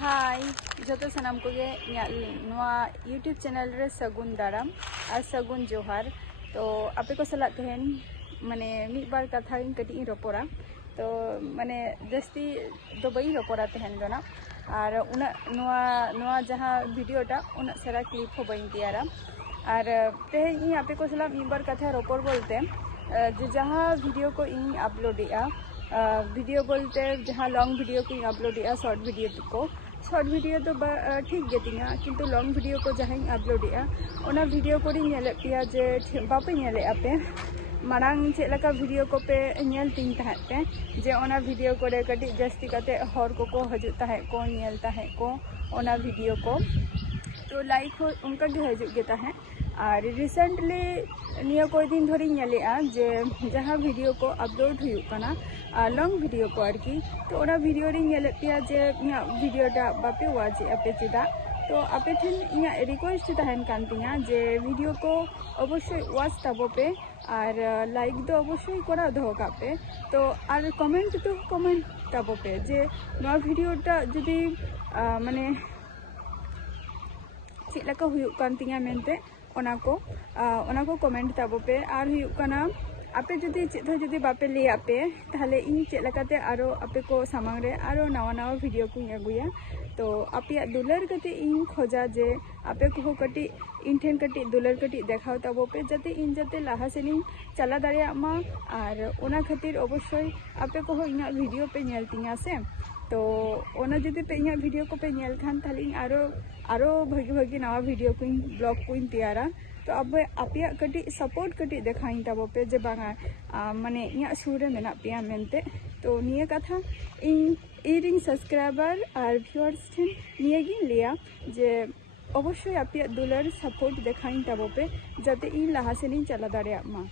हाय जो सनाम को YouTube channel रे सगुन दाराम और सगुन जोहार। तो आपे को सलाह तहन माने मिद बार कथा कटी रपोरा तो माने जस्ती तो बई रपोरा तहन दोना और उना जहाँ वीडियोटा उना सारा क्लिप हो बई तैयारा और तेहन आपे को सलाह मिद बार कथा रपोर बोलते जो जहाँ वीडियो को इन अपलोडेगा वीडियो बोलते जहाँ लॉन्ग वीडियो को अपलोडेगा शॉर्ट वीडियो तो ठीक गेतिंगा किंतु लॉन्ग वीडियो को जहाँ अपलोडेगा ओना वीडियो को पे जे बापे पे मारांग चेलका वीडियो को पे नेल तीन पे जे ओना वीडियो को कटी जस्ती कते हर को हजू को नेल को ओना वीडियो को तो लाइक हो उनका गे हजू गे है और रिसेंटली निया कोई दिन धरी जे जहाँ वीडियो को अपलोड हुआ लॉन्ग वीडियो को आरकी तो ओना वीडियो पे जे इना वीडियोटा बापे वाचे आपे चेदा तो आपे ठेन इना रिक्वेस्ट तहन कान तिया जे वीडियो को अवश्य वाच ताबो पे और लाइक दो अवश्य करा दो पे तो और कमेंट तो कमेंट ताबो पे जे ना वीडियोटा जुदी माने चेलका हुयुक कान तिया मेनते ओना को कमेंट ताबो पे और हुयुक काना आपे जुदी चेत जुदी बापे ले पे ताहले इन चेलकाते आरो आपे को सामांग रे आरो नवा वीडियो को अगुया तो आपे दुलर कटी इन खोजा जे आपे को कटी इन ठेन कटी दुलर कटी देखाव ताबो पे जाते इन जाते लाहा सेनी चला दाड़िया मा और ओना खातिर अवश्य आपे को इना वीडियो पे नेल तिया से तो ओना जुदी पे इना वीडियो को पे नेल खान ताहले इन आरो भागी नवा वीडियो को ब्लॉग को तैयारा तो अब आपे कटी सपोर्ट कटी देखाई ताबो पे जे बांगा माने इना सुर रे मेना पेया मेनते तो निया कथा इन सब्सक्राइबर और व्यूअर्स ठेन निया गिन लिया जे अवश्य आपे दुलर सपोर्ट देखाई ताबो पे जाते इन लाहा सेनी चला दाड़िया मा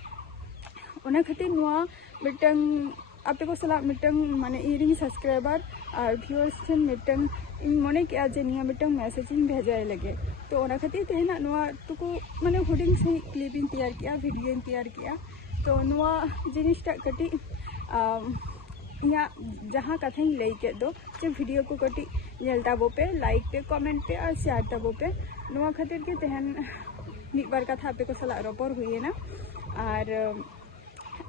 ओना खातिर नुआ मिटंग आपे को सला मिटंग माने इरिंग सब्सक्राइबर और व्यूअर्स ठेन मिटंग इन मने के जे निया मिटंग मैसेज इन भेजाय लगे तो ओना खातिर तेहना नुआ तुको माने हुडिंग से क्लिप इन तैयार किया वीडियो इन तैयार किया तो नुआ जिनिसटा कटी इया जहाँ कथा लई के दो जे वीडियो को कटी नेल ताबो पे लाइक पे कमेंट पे और शेयर ताबो पे नुआ खातिर के तेहन मिद बार कथा आपे को सला रपोर हुई ना और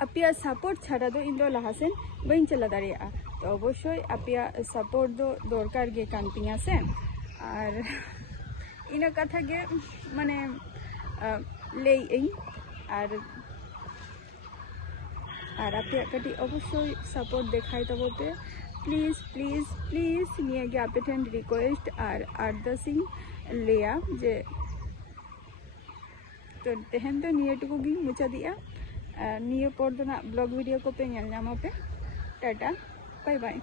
आपे सपोर्ट छाड़ा दो इन दो लाहासेन बइन चला दाड़िया तो अवश्य आपे सपोर्ट दो दरकार गे कान तिया से और इना कथा गे माने लेई और आपे कटी अवश्य सपोर्ट देखाई तबो पे प्लीज प्लीज प्लीज निया गे आपे ठेन रिक्वेस्ट और आर्दसिंग लिया जे तो तेहन तो निया टुकु गी मुचा दिया निया पर दो ना ब्लॉग वीडियो को पे नेल नामा पे टाटा बाय बाय।